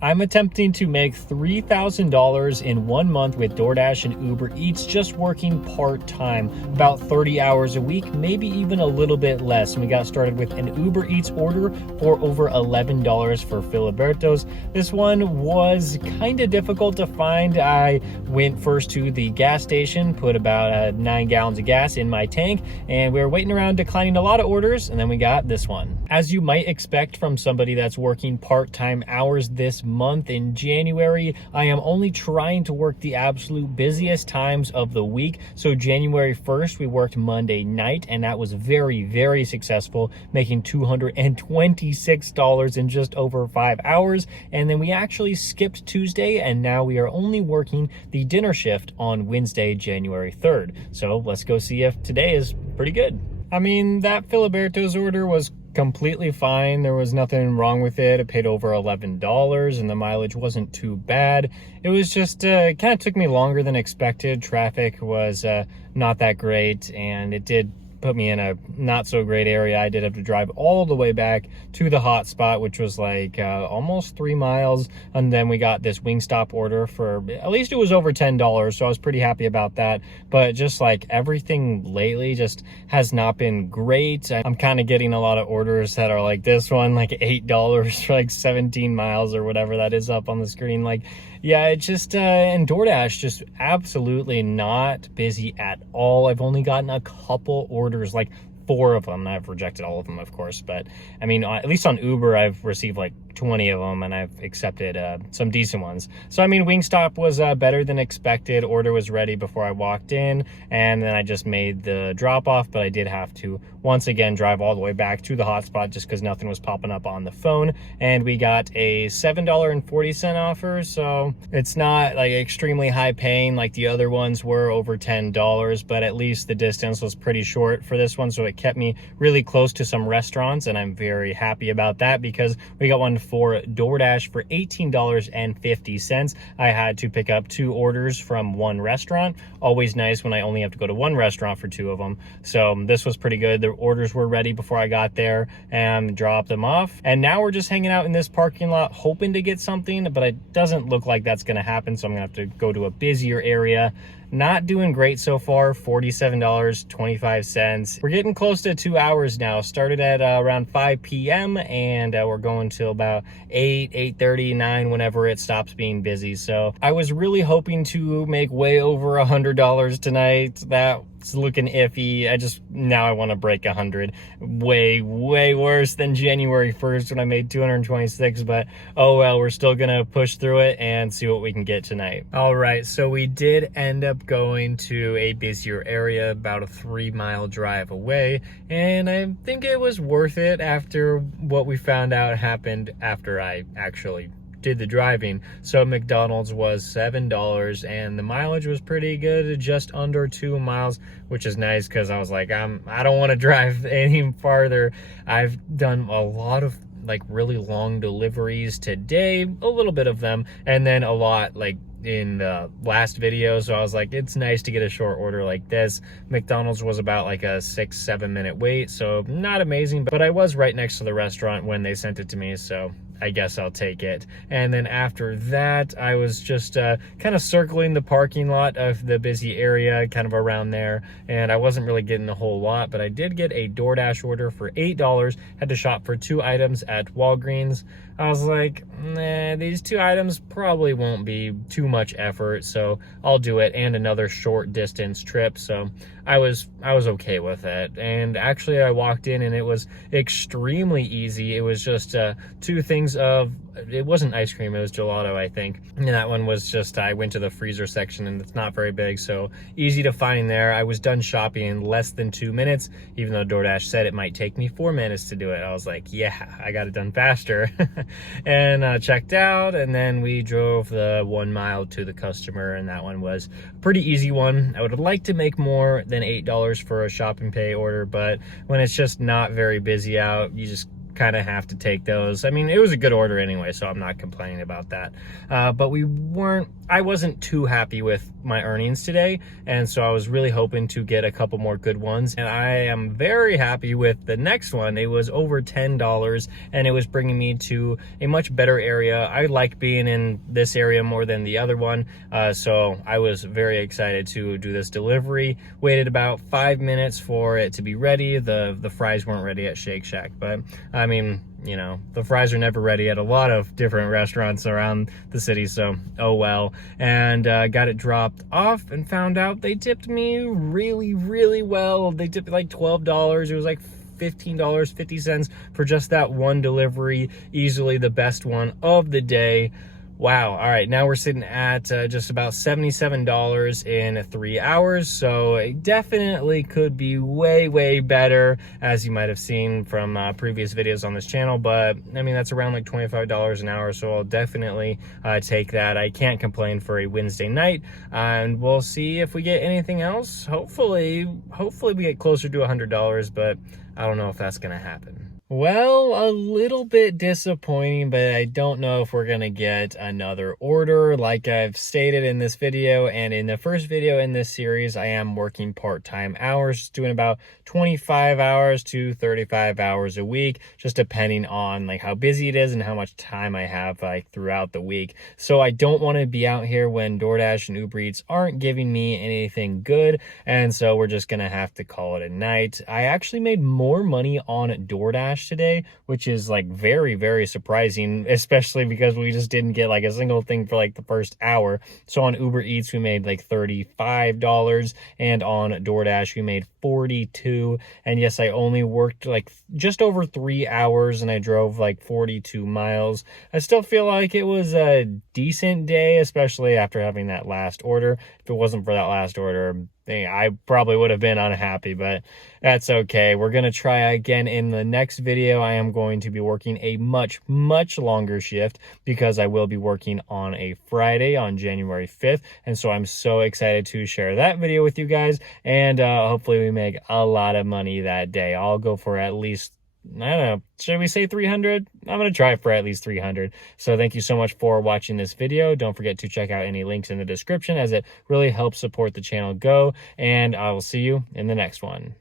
I'm attempting to make $3,000 in 1 month with DoorDash and Uber Eats, just working part-time, about 30 hours a week, maybe even a little bit less. And we got started with an Uber Eats order for over $11 for Filiberto's. This one was kind of difficult to find. I went first to the gas station, put about 9 gallons of gas in my tank, and we were waiting around declining a lot of orders, and then we got this one. As you might expect from somebody that's working part-time hours this month in January, I am only trying to work the absolute busiest times of the week. So January 1st, we worked Monday night, and that was very, very successful, making $226 in just over 5 hours. And then we actually skipped Tuesday, and now we are only working the dinner shift on Wednesday, January 3rd. So let's go see if today is pretty good. I mean, that Filiberto's order was completely fine. There was nothing wrong with it. It paid over $11 and the mileage wasn't too bad. It was just, it kind of took me longer than expected. Traffic was not that great, and it did put me in a not so great area. I did have to drive all the way back to the hot spot, which was like almost 3 miles. And then we got this Wingstop order for, at least it was over $10. So I was pretty happy about that. But just like everything lately just has not been great. I'm kind of getting a lot of orders that are like this one, like $8 for like 17 miles or whatever that is up on the screen. Like, yeah, it just, and DoorDash just absolutely not busy at all. I've only gotten a couple orders, like 4 of them. I've rejected all of them, of course, but I mean, at least on Uber, I've received like 20 of them, and I've accepted some decent ones. So, I mean, Wingstop was better than expected. Order was ready before I walked in, and then I just made the drop off, but I did have to once again drive all the way back to the hotspot just because nothing was popping up on the phone. And we got a $7.40 offer, so it's not like extremely high paying like the other ones were, over $10, but at least the distance was pretty short for this one, so it kept me really close to some restaurants, and I'm very happy about that because we got one for DoorDash for $18.50. I had to pick up 2 orders from one restaurant. Always nice when I only have to go to one restaurant for 2 of them. So this was pretty good. The orders were ready before I got there and dropped them off. And now we're just hanging out in this parking lot hoping to get something, but it doesn't look like that's going to happen. So I'm going to have to go to a busier area. Not doing great so far, $47.25. We're getting close to 2 hours now. Started at around 5 p.m. and we're going till about 8:30, 9, whenever it stops being busy. So I was really hoping to make way over $100 tonight. That's looking iffy. Now I want to break 100. Way worse than January 1st when I made 226, but oh well, we're still gonna push through it and see what we can get tonight. All right, so we did end up going to a busier area about a 3-mile drive away, and I think it was worth it after what we found out happened after I actually did the driving. So McDonald's was $7 and the mileage was pretty good, just under 2 miles, which is nice because I was like, I don't want to drive any farther. I've done a lot of like really long deliveries today, a little bit of them, and then a lot like in the last video. So I was like, it's nice to get a short order like this. McDonald's was about like a 6-7 minute wait, so not amazing, but I was right next to the restaurant when they sent it to me, so I guess I'll take it. And then after that, I was just kind of circling the parking lot of the busy area, kind of around there, and I wasn't really getting a whole lot, but I did get a DoorDash order for $8. Had to shop for 2 items at Walgreens. I was like, nah, these 2 items probably won't be too much effort, so I'll do it, and another short distance trip. So I was okay with it. And actually I walked in and it was extremely easy. It was just 2 things of, it wasn't ice cream, it was gelato, I think. And that one was just, I went to the freezer section and it's not very big, so easy to find there. I was done shopping in less than 2 minutes, even though DoorDash said it might take me 4 minutes to do it. I was like, yeah, I got it done faster. And checked out, and then we drove the 1 mile to the customer, and that one was a pretty easy one. I would have liked to make more than $8 for a shop and pay order, but when it's just not very busy out, you just kind of have to take those. I mean, it was a good order anyway, so I'm not complaining about that. But I wasn't too happy with my earnings today, and so I was really hoping to get a couple more good ones, and I am very happy with the next one. It was over $10, and it was bringing me to a much better area. I like being in this area more than the other one, so I was very excited to do this delivery. Waited about 5 minutes for it to be ready. The fries weren't ready at Shake Shack, but I mean, you know, the fries are never ready at a lot of different restaurants around the city, so oh well. And got it dropped off and found out they tipped me really, really well. They tipped me like $12. It was like $15.50 for just that one delivery. Easily the best one of the day. Wow. All right. Now we're sitting at just about $77 in 3 hours. So it definitely could be way, way better, as you might have seen from previous videos on this channel. But I mean, that's around like $25 an hour. So I'll definitely take that. I can't complain for a Wednesday night. And we'll see if we get anything else. Hopefully we get closer to $100, but I don't know if that's going to happen. Well, a little bit disappointing, but I don't know if we're gonna get another order. Like I've stated in this video and in the first video in this series, I am working part-time hours, doing about 25 hours to 35 hours a week, just depending on like how busy it is and how much time I have like throughout the week. So I don't want to be out here when DoorDash and Uber Eats aren't giving me anything good, and so we're just gonna have to call it a night. I actually made more money on DoorDash today, which is like very, very surprising, especially because we just didn't get like a single thing for like the first hour. So on Uber Eats we made like $35, and on DoorDash we made $42. And yes, I only worked like just over 3 hours and I drove like 42 miles. I still feel like it was a decent day, especially after having that last order. If it wasn't for that last order, I probably would have been unhappy, but that's okay. We're going to try again in the next video. I am going to be working a much, much longer shift because I will be working on a Friday on January 5th. And so I'm so excited to share that video with you guys. And hopefully we make a lot of money that day. I'll go for at least, I don't know, should we say 300? I'm going to try for at least 300. So thank you so much for watching this video. Don't forget to check out any links in the description, as it really helps support the channel go. And I will see you in the next one.